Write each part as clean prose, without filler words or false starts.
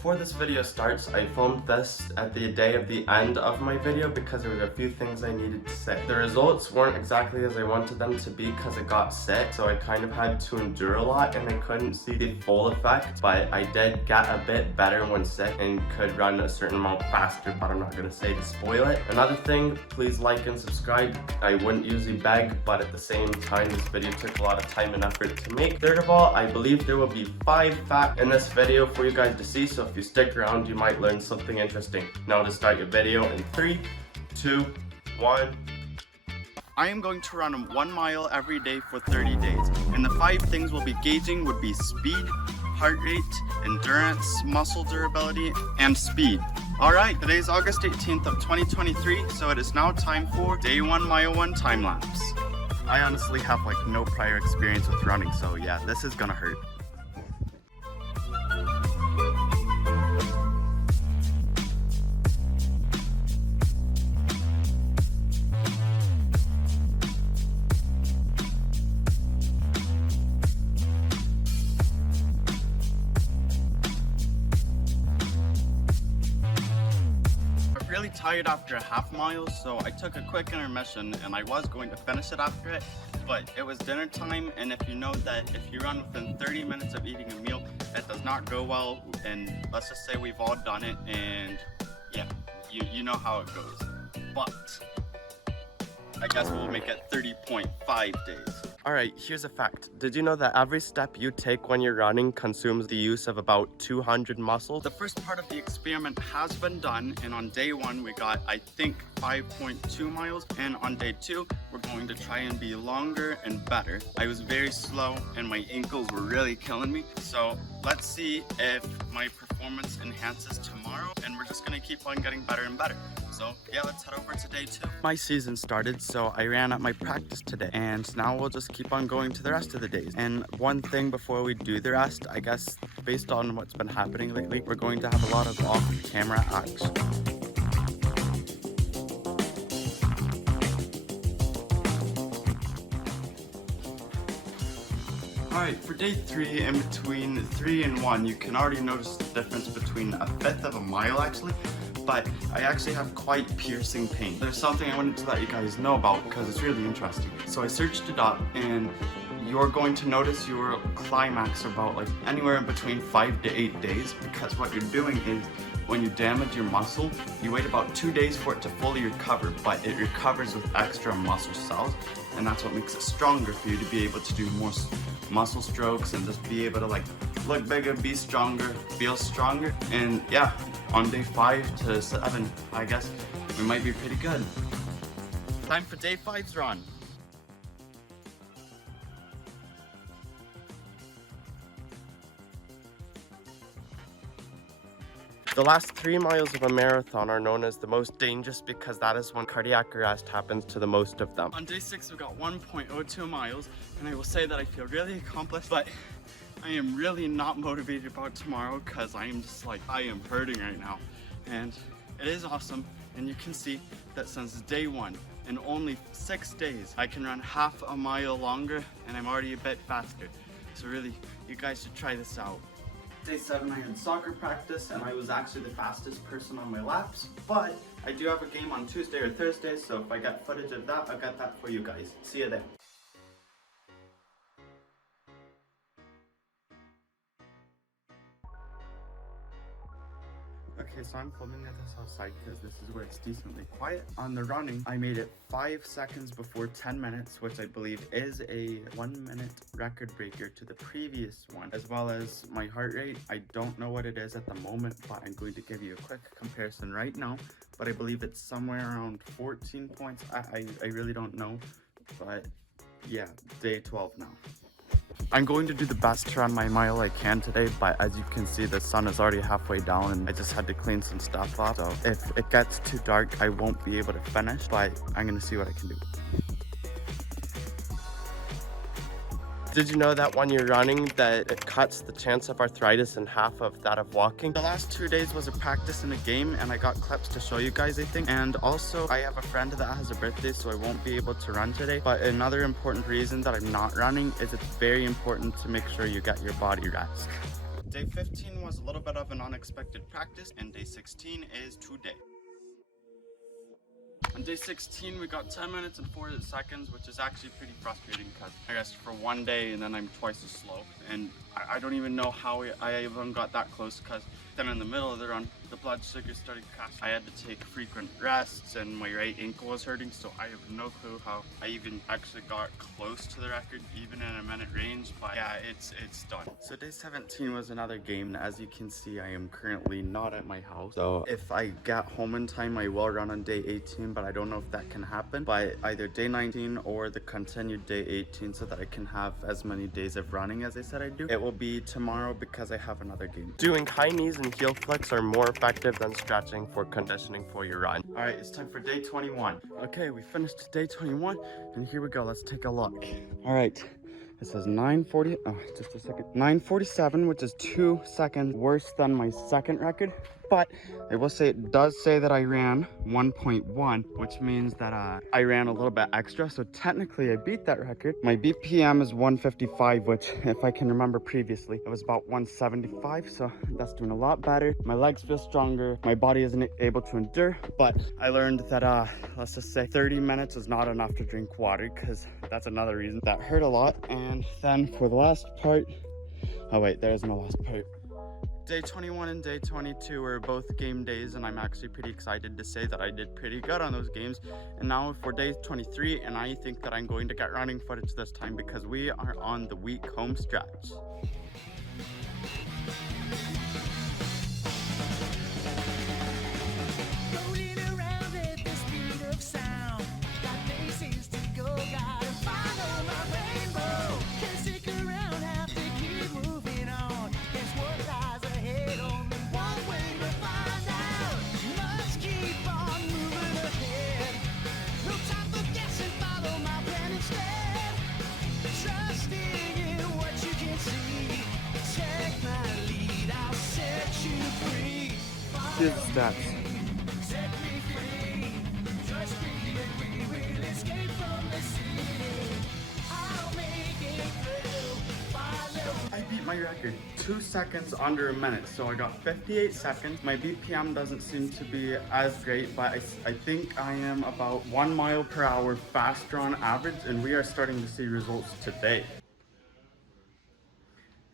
before this video starts, I filmed this at the day of the end of my video because there were a few things I needed to say. The results weren't exactly as I wanted them to be because I got sick, so I kind of had to endure a lot and I couldn't see the full effect, but I did get a bit better when sick and could run a certain amount faster, but I'm not going to say to spoil it. Another thing, please like and subscribe. I wouldn't usually beg, but at the same time, this video took a lot of time and effort to make. Third of all, I believe there will be 5 facts in this video for you guys to see, so if you stick around, you might learn something interesting. Now to start your video in 3, 2, 1. I am going to run 1 mile every day for 30 days, and the 5 things we'll be gauging would be speed, heart rate, endurance, muscle durability, and speed. Alright, today is August 18th of 2023, so it is now time for day 1 mile 1 time lapse. I honestly have like no prior experience with running, so yeah, this is gonna hurt. Really tired after a half mile, so I took a quick intermission and I was going to finish it after it, but it was dinner time, and if you know that if you run within 30 minutes of eating a meal, it does not go well, and let's just say we've all done it, and yeah, you know how it goes. But I guess we'll make it 30.5 days. Alright, here's a fact. Did you know that every step you take when you're running consumes the use of about 200 muscles? The first part of the experiment has been done, and on day 1 we got, I think, 5.2 miles, and on day 2 we're going to try and be longer and better. I was very slow and my ankles were really killing me, so let's see if my performance enhances tomorrow, and we're just gonna keep on getting better and better. So yeah, let's head over to day 2. My season started, so I ran at my practice today, and now we'll just keep on going to the rest of the days. And one thing before we do the rest, I guess based on what's been happening lately, we're going to have a lot of off-camera action. Alright, for day 3, in between 3 and 1, you can already notice the difference between 1/5 of a mile actually, but I actually have quite piercing pain. There's something I wanted to let you guys know about because it's really interesting. So I searched it up, and you're going to notice your climax about like anywhere in between 5 to 8 days, because what you're doing is when you damage your muscle, you wait about 2 days for it to fully recover, but it recovers with extra muscle cells, and that's what makes it stronger for you to be able to do more muscle strokes and just be able to like look bigger, be stronger, feel stronger. And yeah, on day 5 to 7, I guess we might be pretty good. Time for day 5's run. The last 3 miles of a marathon are known as the most dangerous because that is when cardiac arrest happens to the most of them. On day 6 we got 1.02 miles, and I will say that I feel really accomplished, but I am really not motivated about tomorrow because I am just like, I am hurting right now. And it is awesome, and you can see that since day 1, in only 6 days, I can run half a mile longer, and I'm already a bit faster. So really, you guys should try this out. Day 7 I had soccer practice, and I was actually the fastest person on my laps, but I do have a game on Tuesday or Thursday, so if I get footage of that, I'll get that for you guys. See you then. Okay, so I'm filming at this outside because this is where it's decently quiet. On the running, I made it 5 seconds before 10 minutes, which I believe is a 1-minute record breaker to the previous one, as well as my heart rate. I don't know what it is at the moment, but I'm going to give you a quick comparison right now, but I believe it's somewhere around 14 points. I really don't know, but yeah, day 12 now. I'm going to do the best to run my mile I can today, but as you can see, the sun is already halfway down and I just had to clean some stuff off. So if it gets too dark, I won't be able to finish, but I'm gonna see what I can do. Did you know that when you're running that it cuts the chance of arthritis in half of that of walking? The last 2 days was a practice and a game, and I got clips to show you guys, I think. And also I have a friend that has a birthday, so I won't be able to run today. But another important reason that I'm not running is it's very important to make sure you get your body rest. Day 15 was a little bit of an unexpected practice, and day 16 is today. On day 16, we got 10 minutes and 4 seconds, which is actually pretty frustrating because I guess for one day and then I'm twice as slow. And I don't even know how I even got that close because then in the middle of the run, the blood sugar started crashing. I had to take frequent rests and my right ankle was hurting, so I have no clue how I even actually got close to the record, even in a minute range, but yeah, it's done. So day 17 was another game. As you can see, I am currently not at my house. So if I get home in time, I will run on day 18, but I don't know if that can happen by either day 19 or the continued day 18 so that I can have as many days of running as I said I do. It will be tomorrow because I have another game. Doing high knees and heel flicks are more effective than stretching for conditioning for your run. All right, it's time for day 21. Okay, we finished day 21 and here we go. Let's take a look. All right. It says 9:40, just a second, 9:47, which is 2 seconds worse than my second record. But I will say it does say that I ran 1.1, which means that I ran a little bit extra. So technically I beat that record. My BPM is 155, which if I can remember previously, it was about 175. So that's doing a lot better. My legs feel stronger. My body isn't able to endure, but I learned that, let's just say 30 minutes is not enough to drink water because that's another reason that hurt a lot. And then for the last part, oh wait, there's my last part. Day 21 and day 22 were both game days, and I'm actually pretty excited to say that I did pretty good on those games. And now for day 23, and I think that I'm going to get running footage this time because we are on the week home stretch. Here's the steps. I beat my record 2 seconds under a minute, so I got 58 seconds. My BPM doesn't seem to be as great, but I think I am about 1 mile per hour faster on average, and we are starting to see results today.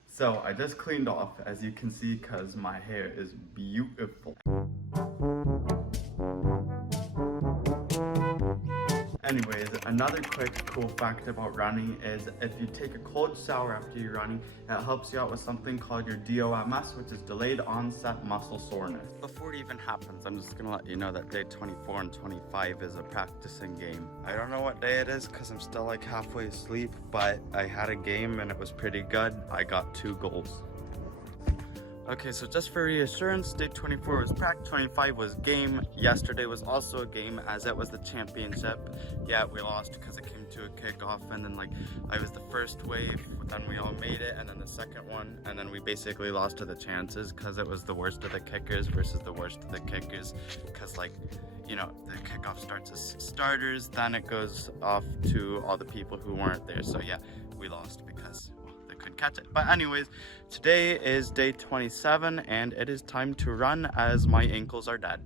So I just cleaned off, as you can see, because my hair is beautiful. Anyways, another quick cool fact about running is if you take a cold shower after you're running, it helps you out with something called your DOMS, which is delayed onset muscle soreness. Before it even happens, I'm just gonna let you know that day 24 and 25 is a practicing game. I don't know what day it is because I'm still like halfway asleep, but I had a game and it was pretty good. I got 2 goals. Okay, so just for reassurance, day 24 was practice, 25 was game. Yesterday was also a game as it was the championship. Yeah, we lost because it came to a kickoff, and then like I was the first wave, then we all made it, and then the second one, and then we basically lost to the chances because it was the worst of the kickers versus the worst of the kickers, because like, you know, the kickoff starts as starters, then it goes off to all the people who weren't there. So yeah, we lost because could catch it. But anyways, today is day 27 and it is time to run as my ankles are dead.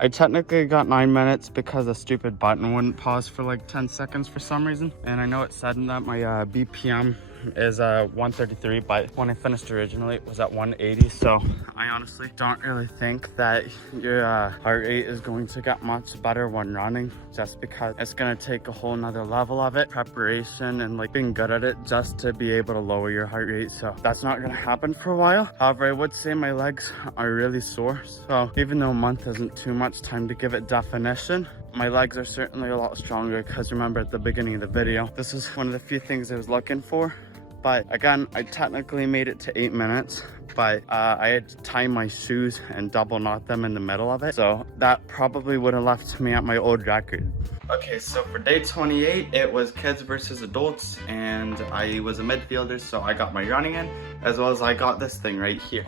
I technically got 9 minutes because the stupid button wouldn't pause for like 10 seconds for some reason. And I know it said that my BPM is 133, but when I finished originally it was at 180. So I honestly don't really think that your heart rate is going to get much better when running, just because it's going to take a whole nother level of it, preparation and like being good at it just to be able to lower your heart rate. So that's not going to happen for a while. However, I would say my legs are really sore, so even though a month isn't too much time to give it definition, my legs are certainly a lot stronger, because remember at the beginning of the video, this is one of the few things I was looking for. But again, I technically made it to 8 minutes, but I had to tie my shoes and double knot them in the middle of it. So that probably would have left me at my old record. Okay, so for day 28, it was kids versus adults, and I was a midfielder, so I got my running in, as well as I got this thing right here.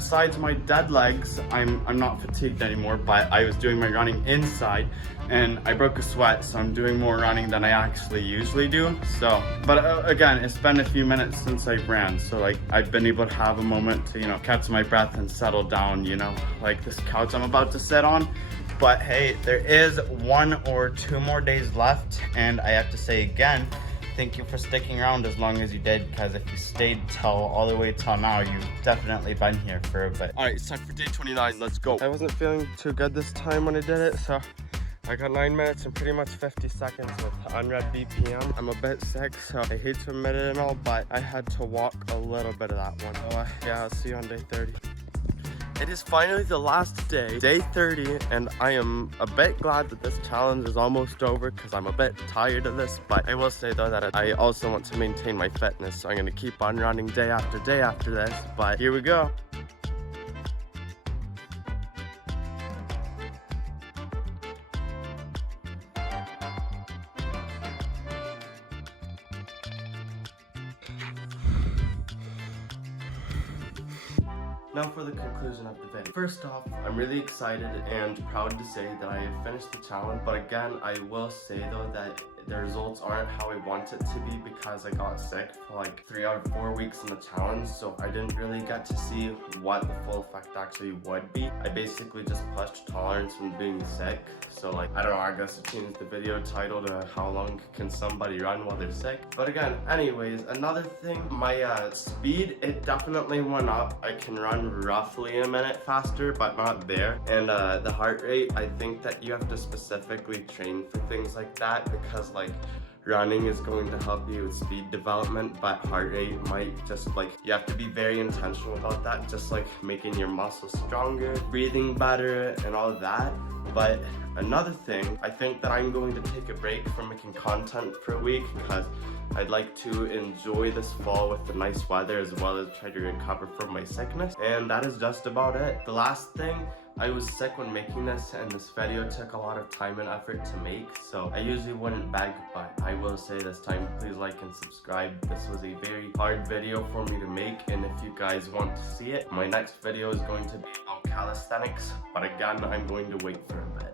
besides my dead legs, I'm not fatigued anymore, but I was doing my running inside and I broke a sweat, so I'm doing more running than I actually usually do. So, but again, it's been a few minutes since I ran, so like I've been able to have a moment to, you know, catch my breath and settle down, you know, like this couch I'm about to sit on. But hey, there is 1 or 2 more days left, and I have to say again, thank you for sticking around as long as you did, because if you stayed all the way till now, you've definitely been here for a bit. All right, it's time for day 29. Let's go. I wasn't feeling too good this time when I did it, so I got 9 minutes and pretty much 50 seconds with unread BPM. I'm a bit sick, so I hate to admit it and all, but I had to walk a little bit of that one. So yeah, I'll see you on day 30. It is finally the last day, day 30, and I am a bit glad that this challenge is almost over because I'm a bit tired of this, but I will say though that I also want to maintain my fitness, so I'm going to keep on running day after this, but here we go. Now for the conclusion of the video. First off, I'm really excited and proud to say that I have finished the challenge, but again, I will say though that the results aren't how I want it to be because I got sick for like 3 out of 4 weeks in the challenge, so I didn't really get to see what the full effect actually would be. I basically just pushed tolerance from being sick, so like, I don't know, I guess I changed the video title to how long can somebody run while they're sick. But again, anyways, another thing, my speed, it definitely went up. I can run roughly a minute faster, but not there. And the heart rate, I think that you have to specifically train for things like that because like running is going to help you with speed development, but heart rate might just like, you have to be very intentional about that, just like making your muscles stronger, breathing better and all that. But another thing, I think that I'm going to take a break from making content for a week because I'd like to enjoy this fall with the nice weather as well as try to recover from my sickness. And that is just about it. The last thing, I was sick when making this and this video took a lot of time and effort to make, so I usually wouldn't beg, but I will say this time, please like and subscribe. This was a very hard video for me to make, and if you guys want to see it, my next video is going to be about calisthenics, but again, I'm going to wait for a bit.